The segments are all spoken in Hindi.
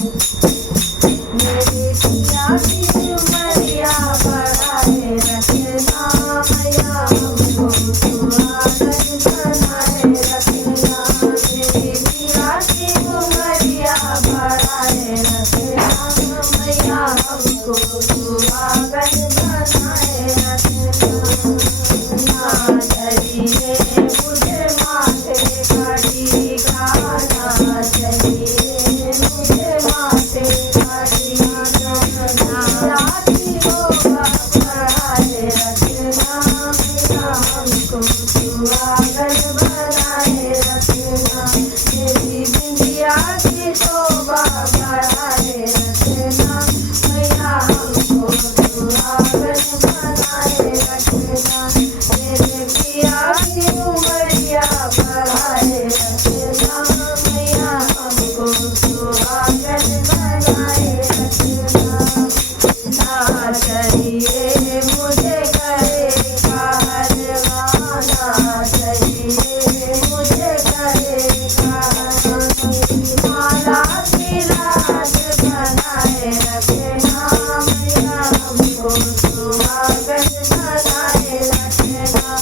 मेरे पिया की उमरिया बढ़ाए रखना मैया हमको सुहागन बनाए रखना। मेरे पिया की उमरिया बढ़ाए रखना मैया हमको सुहागन बनाए रखना। ना चाहिए मुझे माथे का टीका, ना चाहिए मुझे माथे का टीका। जाति होगा बढ़ाए रखना मैया हमको सुहागन बनाए रखना। मेरी बिंदिया की शोभा बढ़ाए रखना मैया हमको सुहागन बनाए रखना। मेरे पिया की उमरिया बढ़ाए रखना मैया हमको सुहागन बनाए रखना। ना चाहिए मुझे करे का हलवा, ना चाहिए मुझे करे का माला की लाज बनाए रखना मैया हमको सुहागन बनाए रखना।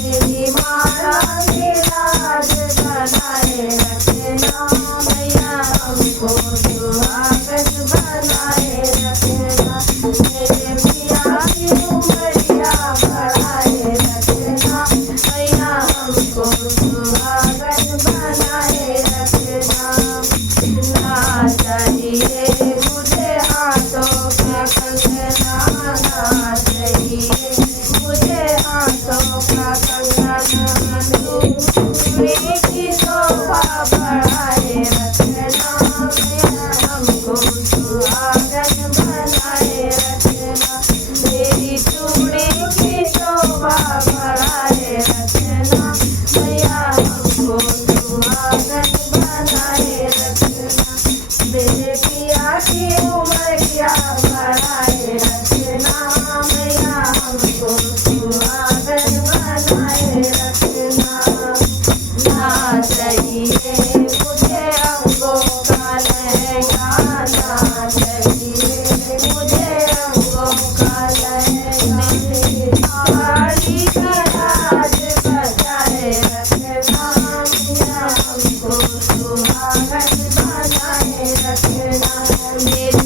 मेरी माला की लाज बनाए रखना मैया हमको सुहागन बनाए रखना। मेरे पिया की उमरिया बढ़ाए रखना मैया हमको सुहागन बनाए रखना। ना चाहिए मुझे हाथों का कंगना, ना चाहिए मुझे हाथों का कंगना। चूड़ी की शोभा बढ़ाए रखना मैया हमको सुहागन बनाए रखना। मेरी चूड़ी की शोभा बढ़ाए रखना मैया हमको सुहागन बनाए रखना। मेरे पिया की उमरिया बढ़ाए रखना मैया हमको सुहागन बनाए रखना। ना चाहिए मुझे अंगों का लहंगा, ना चाहिए मुझे अंगों का लहंगा। साड़ी का राज बचाए रखना मैया हमको सुहागन बनाए रखना। मेरी